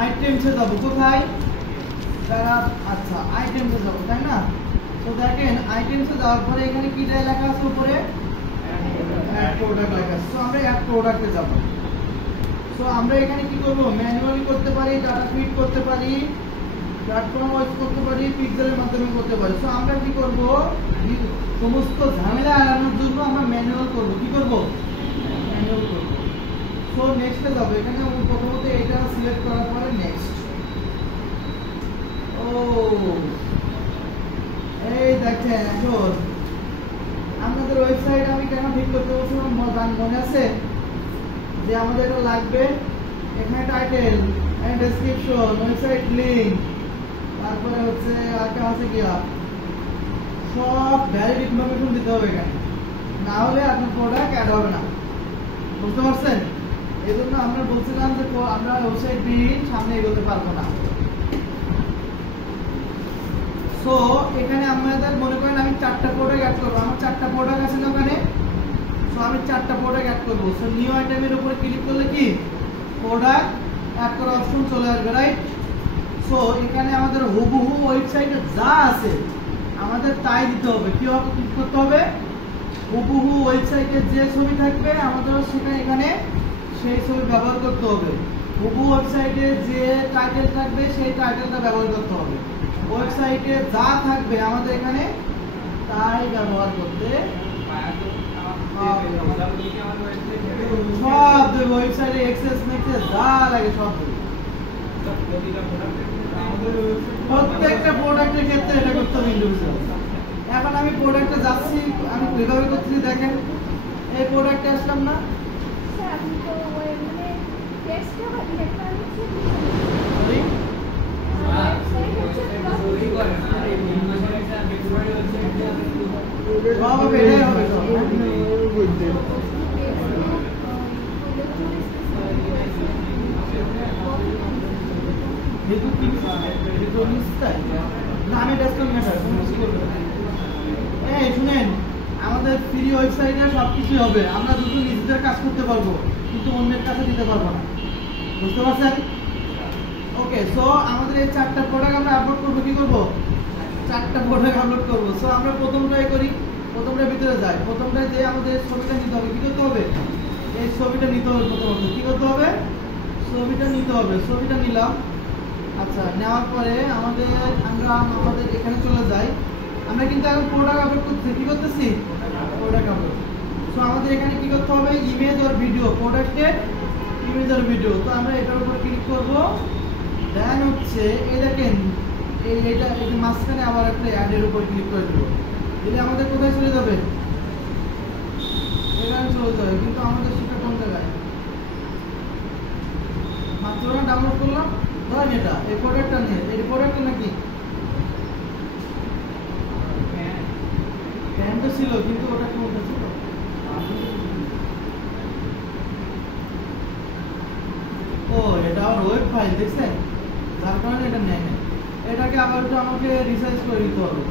আইটেমসে যাব কোথায় আচ্ছা আইটেমসে যাব তাই না তো দেখেন আইটেমসে যাওয়ার পরে এখানে কি লেখা আছে উপরে অ্যাড প্রোডাক্ট লেখা আছে তো আমরা অ্যাড প্রোডাক্টে যাব সো আমরা এখানে কি করব ম্যানুয়ালি করতে পারি ডাটা ফিট করতে পারি প্ল্যাটফর্ম ওয়াইজ করতে পারি পিক্সেলের মাধ্যমে করতে পারি সো আমরা কি করব সমস্ত ঝামেলা এড়ানোর জন্য আমরা ম্যানুয়াল করব কি করব ম্যানুয়াল করব সো নেক্সটে যাব এখানে প্রথমত এটা সিলেক্ট করার পরে নেক্সট ও এই দেখেন এখন আমাদের ওয়েবসাইট আমি কেন ঠিক করতে বলছিলাম মনে আছে যে আমাদের এটা লাগবে এখানে title and description website link তারপরে হচ্ছে আরেকটা আছে কি সব ভ্যালিড ইনফরমেশন দিতে হবে এখানে না হলে আপনার প্রোডাক্ট অ্যাড হবে না বুঝতে পারছেন এজন্য আমরা বলছিলাম যে আমরা ওয়েবসাইট বিল্ড সামনে এগোতে পারবো না সো এখানে আমাদের মনে করেন আমি 4টা প্রোডাক্ট অ্যাড করব আমার 4টা প্রোডাক্ট আছে না ওখানে সো আমি 4টা প্রোডাক্ট অ্যাড করব সো নিউ আইটেমের উপরে ক্লিক করলে কি প্রোডাক্ট অ্যাড করার অপশন চলে আসবে রাইট সো এখানে আমাদের হুবহু ওয়েবসাইটে যা আছে আমাদের তাই দিতে হবে কি করতে হবে হুবহু ওয়েবসাইটে যে ছবি থাকবে আমাদের সেটা এখানে সেই ছবি ব্যবহার করতে হবে হুবহু ওয়েবসাইটে যে টাইটেল থাকবে সেই টাইটেলটা ব্যবহার করতে হবে ওয়েবসাইটে যা থাকবে আমাদের এখানে তাই ব্যবহার করতে সব দেবো ওয়েবসাইটে এক্সেস মেক্সেস যা লাগে সব দেবো প্রত্যেকটা প্রোডাক্টের ক্ষেত্রে এটা করতে হবে ইন্ডিভিজুয়াল এখন আমি প্রোডাক্টে যাচ্ছি আমি কিভাবে করছি দেখেন এই প্রোডাক্টে আসলাম না শুনেন আমাদের ফ্রি ওয়েবসাইটে সবকিছু হবে আমরা দুটো নিজেদের কাজ করতে পারবো কিন্তু অন্যের কাছে দিতে পারবো না বুঝতে পারছেন ওকে সো আমাদের এই 4টা প্রোডাক্ট আমরা আপলোড করবো কি করবো 4টা প্রোডাক্ট আপলোড করবো সো আমরা প্রথমটাই করি প্রথমটার ভিতরে যাই প্রথমটায় যে আমাদের ছবিটা নিতে হবে কি করতে হবে এই ছবিটা নিতে হবে প্রথমত কি করতে হবে ছবিটা নিতে হবে ছবিটা নিলাম আচ্ছা নেওয়ার পরে আমরা এখানে চলে যাই আমরা কিন্তু এখন প্রোডাক্ট আপলোড করতেছি কি করতেছি প্রোডাক্ট আপলোড সো আমাদের এখানে কি করতে হবে ইমেজ আর ভিডিও প্রোডাক্টের ইমেজ আর ভিডিও তো আমরা এটার উপর ক্লিক করব দেন হচ্ছে এই দেখেন এইটা মাঝখানে আবার একটা অ্যাডের উপর ক্লিক করে দেবো দিলে আমাদের কোথায় চলে যাবে এখানে চলে যাবে কিন্তু আমাদের সেটা কোন জায়গায় মাত্র ডাউনলোড করলাম ধরেন এটা এই প্রোডাক্টটা নিয়ে এই প্রোডাক্টটা নাকি প্যান্টটা ছিল কিন্তু ওটা কোনটা ছিল ও এটা আমার ওয়েব ফাইল দেখছেন যার কারণে এটা নেয় না এটাকে আবার একটু আমাকে রিসার্চ করে দিতে হবে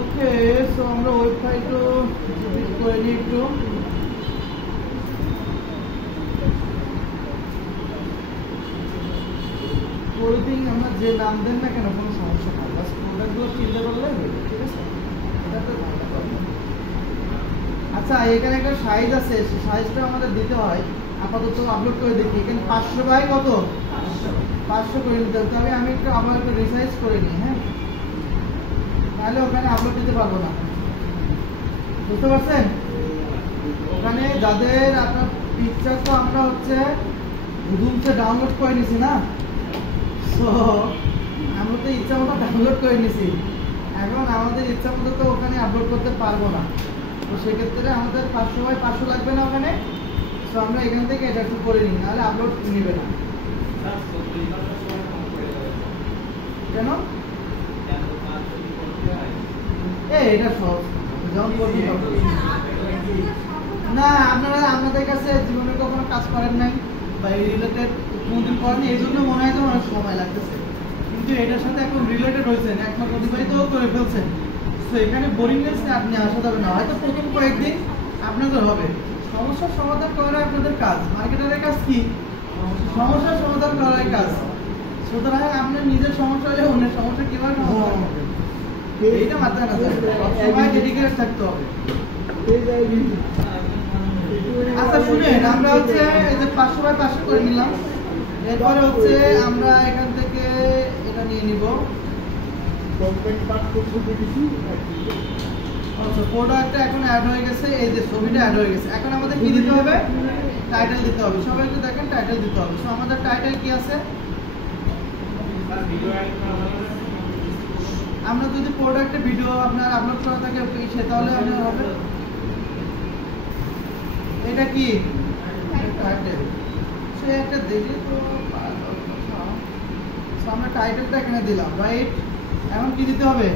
ওকে সো আমরা ওয়েব ফাইলটা ভিজিট করে নিই একটু ক্লোদিং আমরা যে নাম দেন না কেন কোনো সমস্যা নেই বাস প্রোডাক্টগুলো চিনতে পারলে ঠিক আছে এটা তো ঝামেলা করবে আচ্ছা এখানে একটা সাইজ আছে সেই সাইজটা আমাদের দিতে হয় আপাতত আপলোড করে দেখি এখানে 500 বাই কত 500 করে দিতে হবে আমি একটু আবার একটু রিসাইজ করে নিই হ্যাঁ তাহলে ওখানে আপলোড দিতে পারবো না বুঝতে পারছেন ওখানে যাদের আপনার পিকচার তো আমরা হচ্ছে গুগলতে ডাউনলোড করে নিছি না সো আমরা তো ইচ্ছা মতো ডাউনলোড করে নিছি এখন আমাদের ইচ্ছা মতো তো ওখানে আপলোড করতে পারবো না তো সেক্ষেত্রে আমাদের 500 বাই 500 লাগবে না ওখানে সো আমরা এখান থেকে এটা একটু করে নিই নাহলে আপলোড নেবে না কেন এটা সব যেমন না আপনারা আপনাদের কাছে জীবনে কখনো কাজ করেন নাই বা এই রিলেটেড কোনদিন করেন এই জন্য মনে হয় যে অনেক সময় লাগতেছে কিন্তু কিন্তু এটার সাথে এখন রিলেটেড হয়েছেন, এক মাস অতিবাহিত করে ফেলছেন। তো এখানে বোরিংনেস আপনি আসা যাবে না, হয়তো প্রথম কয়েকদিন আপনাদের হবে। সমস্যার সমাধান করা আপনাদের কাজ, মার্কেটারের কাজ কি? সমস্যার সমাধান করার কাজ। সুতরাং আপনার নিজের সমস্যা হলে অন্যের সমস্যা কিভাবে সমাধান করবেন এইটা মাথায় রাখতে হবে, সবসময় ডেডিকেটেড থাকতে হবে। আচ্ছা শুনেন, আমরা হচ্ছে এই যে 500 বাই 500 করে নিলাম, এরপরে হচ্ছে আমরা এখান থেকে এটা নিয়ে নিব। আচ্ছা প্রোডাক্টটা এখন অ্যাড হয়ে গেছে, এই যে ছবিটা অ্যাড হয়ে গেছে। এখন আমাদের কি দিতে হবে? টাইটেল দিতে হবে। সবাই একটু দেখেন, টাইটেল দিতে হবে। সো আমাদের টাইটেল কি আছে? আমরা যদি প্রোডাক্টে ভিডিও আপনার আপলোড করা থাকে সে তাহলে আপনার হবে এটা কি টাইটেল। সে একটা দেখে তো আমরা টাইটেলটা এখানে দিলাম, রাইট? এখন কি দিতে হবে?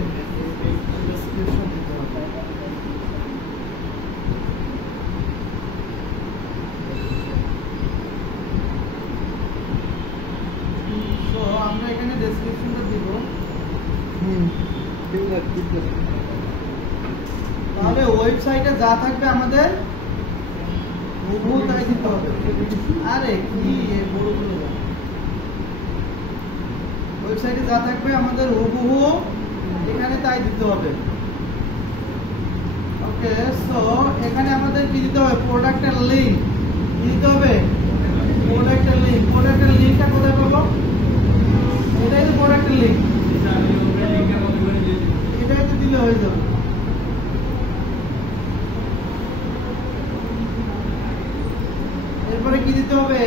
ডেসক্রিপশন দিতে হবে। তো আমরা এখানে ডেসক্রিপশনটা দিব। তাহলে ওয়েবসাইটে যা থাকবে আমাদের হুবহু তাই দিতে হবে। আরে কি বড়গুলো, ওয়েবসাইটে যা থাকবে আমাদের হুবহু এখানে তাই দিতে হবে। ওকে, সো এখানে আমাদের কি দিতে হবে? প্রোডাক্টের লিংক দিতে হবে। প্রোডাক্টের লিংক, প্রোডাক্টের লিংকটা কোথায় পাবো? এটাই তো প্রোডাক্টের লিংক, এটাই তো দিলে হয়ে যাবে। এরপরে কি দিতে হবে?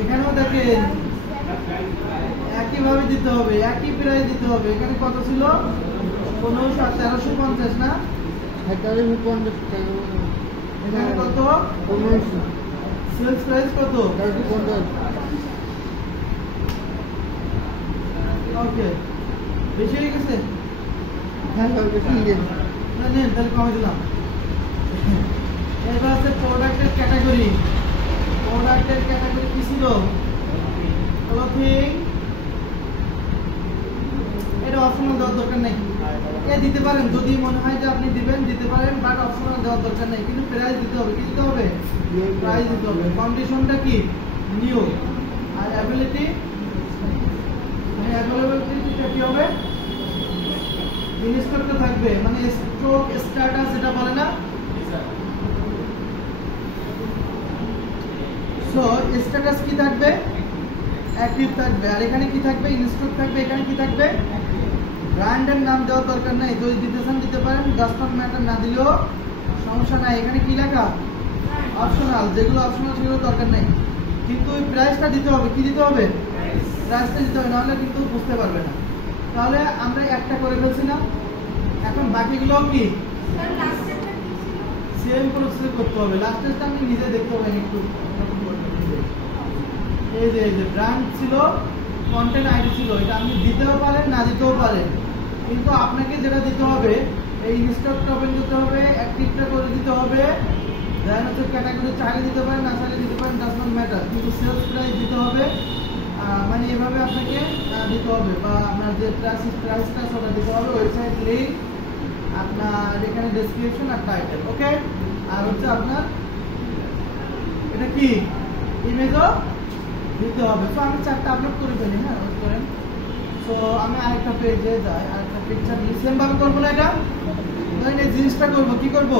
এখানেও দেখেন একইভাবে দিতে হবে, একই প্রাইস দিতে হবে। এখানে কত ছিল? 1350 না? এখানে কত? সেলস প্রাইস কত? ওকে, বেশি হয়ে গেছে? হ্যাঁ বেশি হয়ে গেছে, নেন তাহলে কমে দিলাম। এবার আছে প্রোডাক্টের ক্যাটাগরি। প্রোডাক্টের ক্যাটাগরি কি ছিল? ক্লথিং। এটা অপশনাল দেওয়ার দরকার নেই, এ দিতে পারেন যদি মনে হয় যে আপনি দিবেন, দিতে পারেন, বাট অপশনাল দেওয়ার দরকার নেই। কিন্তু প্রাইস দিতে হবে। কি দিতে হবে? প্রাইস দিতে হবে। কন্ডিশনটা কি? নিউ। আর অ্যাবিলিটি, অ্যাভেলেবিলিটিটা কি হবে? ইনস্টকটা থাকবে, মানে স্টক স্ট্যাটাস যেটা বলে না। সো স্ট্যাটাস কি থাকবে? অ্যাক্টিভ থাকবে। আর এখানে কি থাকবে? ইনস্টক থাকবে। এখানে কি থাকবে? ব্র্যান্ডের নাম দেওয়ার দরকার নাই, যদি দিতে চান দিতে পারেন, কাস্টমার ম্যাটার না দিলেও সমস্যা নাই। এখানে কি লেখা? অপশনাল। যেগুলো অপশনাল সেগুলো দরকার নেই, কিন্তু ওই প্রাইসটা দিতে হবে। কি দিতে হবে? প্রাইসটা দিতে হবে, নাহলে কিন্তু বুঝতে পারবে না। তাহলে আমরা একটা করে ফেলছি না, এখন বাকিগুলোও কি সেম প্রসেস করতে হবে। লাস্টেরটা আমি নিজে দেখতে হবে একটু। এই যে ব্র্যান্ড ছিল, কন্টেন্ট আইডি ছিল, এটা আপনি দিতেও পারেন না দিতেও পারেন, কিন্তু আপনাকে যেটা দিতে হবে এই ইনস্টকটা ওপেন করতে হবে, অ্যাক্টিভটা করে দিতে হবে, দেন হচ্ছে ক্যাটাগরি চাইলে দিতে পারেন, না চাইলে দিতে পারেন, ডাজ নট ম্যাটার, কিন্তু সেলস প্রাইস দিতে হবে। মানে এভাবে আপনাকে দিতে হবে, বা আপনার যে প্রাইসটা ওটা দিতে হবে, ওয়েবসাইট লিঙ্ক, আপনার এখানে ডেসক্রিপশন আর টাইটেল। ওকে, আর হচ্ছে আপনার এটা কি ইমেজও দিতে হবে। তো আমি চারটা আপলোড করে ফেলি। হ্যাঁ ওয়েট করেন। সো আমি আরেকটা পেজে যাই, আরেকটা পিকচার নিই। সেম ভাবে করবো না, এটা ধরেন এই জিনিসটা করবো, কি করবো?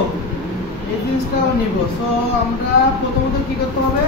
এই জিনিসটাও নিব। সো আমরা প্রথমত কি করতে হবে?